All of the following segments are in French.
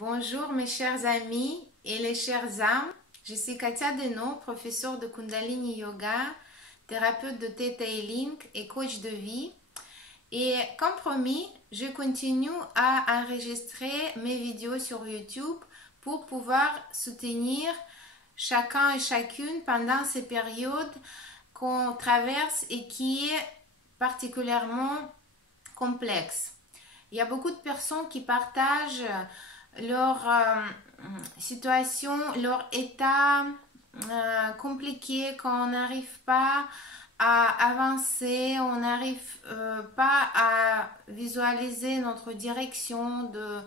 Bonjour mes chers amis et les chères âmes. Je suis Katia Deno, professeure de Kundalini Yoga, thérapeute de Theta Healing et coach de vie. Et comme promis, je continue à enregistrer mes vidéos sur YouTube pour pouvoir soutenir chacun et chacune pendant ces périodes qu'on traverse et qui est particulièrement complexe. Il y a beaucoup de personnes qui partagent leur situation, leur état compliqué, quand on n'arrive pas à avancer, on n'arrive pas à visualiser notre direction, de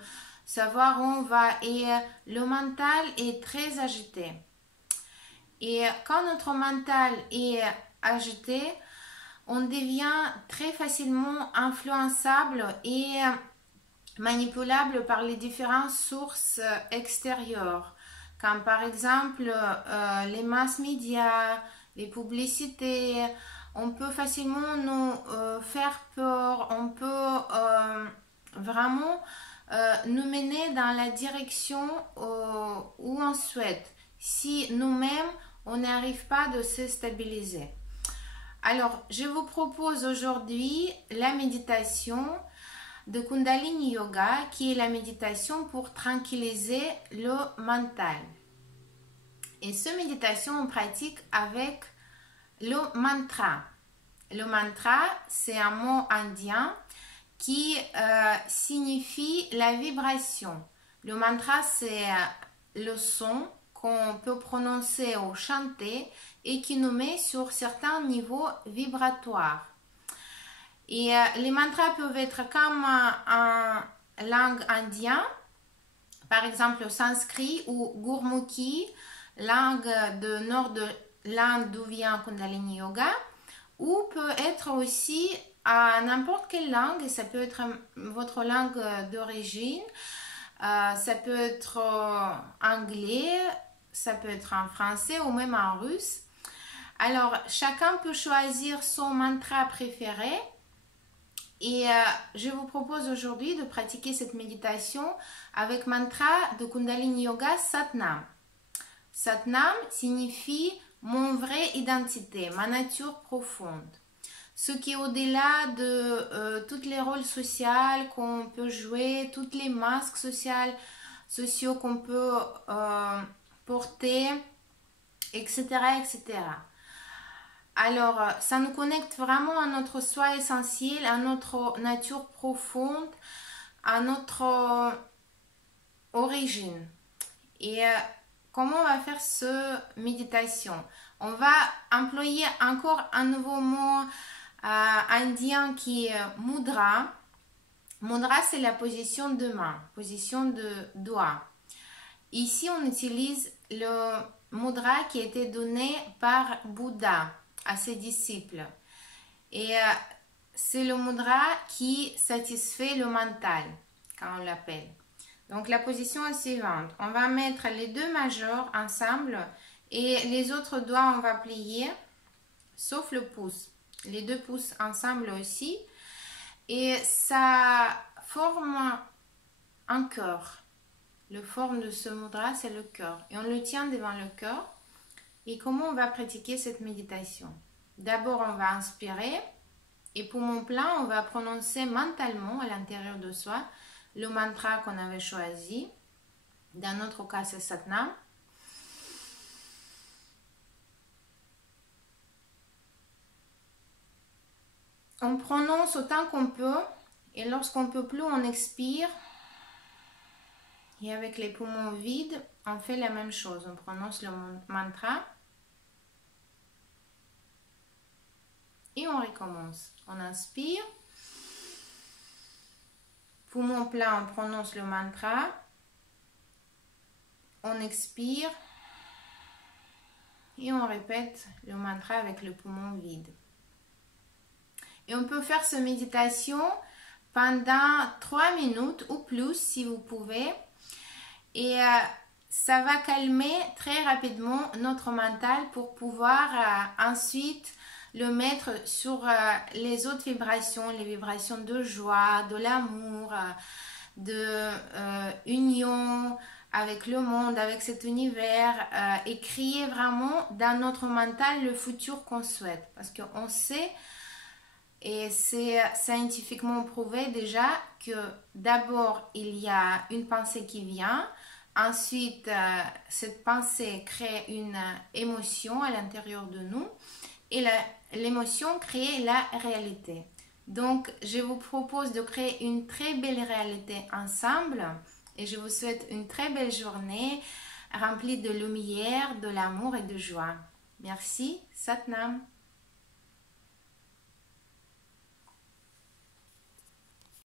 savoir où on va, et le mental est très agité. Et quand notre mental est agité, on devient très facilement influençable et manipulable par les différentes sources extérieures, comme par exemple les mass médias, les publicités. On peut facilement nous faire peur, on peut vraiment nous mener dans la direction où on souhaite, si nous-mêmes on n'arrive pas de se stabiliser. Alors, je vous propose aujourd'hui la méditation de Kundalini Yoga, qui est la méditation pour tranquilliser le mental. Et cette méditation, on pratique avec le mantra. Le mantra, c'est un mot indien qui signifie la vibration. Le mantra, c'est le son qu'on peut prononcer ou chanter et qui nous met sur certains niveaux vibratoires. Et les mantras peuvent être comme en langue indienne, par exemple sanskrit ou gurmukhi, langue du nord de l'Inde d'où vient Kundalini Yoga, ou peut être aussi à n'importe quelle langue. Ça peut être votre langue d'origine, ça peut être anglais, ça peut être en français ou même en russe. Alors, chacun peut choisir son mantra préféré. Et je vous propose aujourd'hui de pratiquer cette méditation avec mantra de Kundalini Yoga Satnam. Satnam signifie mon vrai identité, ma nature profonde. Ce qui est au-delà de tous les rôles sociaux qu'on peut jouer, toutes les masques sociaux qu'on peut porter, etc., etc. Alors, ça nous connecte vraiment à notre soi essentiel, à notre nature profonde, à notre origine. Et comment on va faire cette méditation? On va employer encore un nouveau mot indien qui est mudra. Mudra, c'est la position de main, position de doigt. Ici, on utilise le mudra qui a été donné par Bouddha à ses disciples. Et c'est le mudra qui satisfait le mental, quand on l'appelle. Donc la position est suivante. On va mettre les deux majeurs ensemble et les autres doigts on va plier, sauf le pouce. Les deux pouces ensemble aussi. Et ça forme un cœur. La forme de ce mudra, c'est le cœur. Et on le tient devant le cœur. Et comment on va pratiquer cette méditation? D'abord, on va inspirer et poumon plein, on va prononcer mentalement à l'intérieur de soi le mantra qu'on avait choisi. Dans notre cas, c'est Satnam. On prononce autant qu'on peut et lorsqu'on ne peut plus, on expire. Et avec les poumons vides, on fait la même chose. On prononce le mantra. Et on recommence. On inspire. Poumon plein, on prononce le mantra. On expire. Et on répète le mantra avec le poumon vide. Et on peut faire cette méditation pendant 3 minutes ou plus si vous pouvez. Et ça va calmer très rapidement notre mental pour pouvoir ensuite le mettre sur les autres vibrations, les vibrations de joie, de l'amour, de union avec le monde, avec cet univers, et créer vraiment dans notre mental le futur qu'on souhaite. Parce qu'on sait, et c'est scientifiquement prouvé déjà, que d'abord il y a une pensée qui vient, ensuite cette pensée crée une émotion à l'intérieur de nous, et l'émotion crée la réalité. Donc, je vous propose de créer une très belle réalité ensemble et je vous souhaite une très belle journée remplie de lumière, de l'amour et de joie. Merci, Satnam.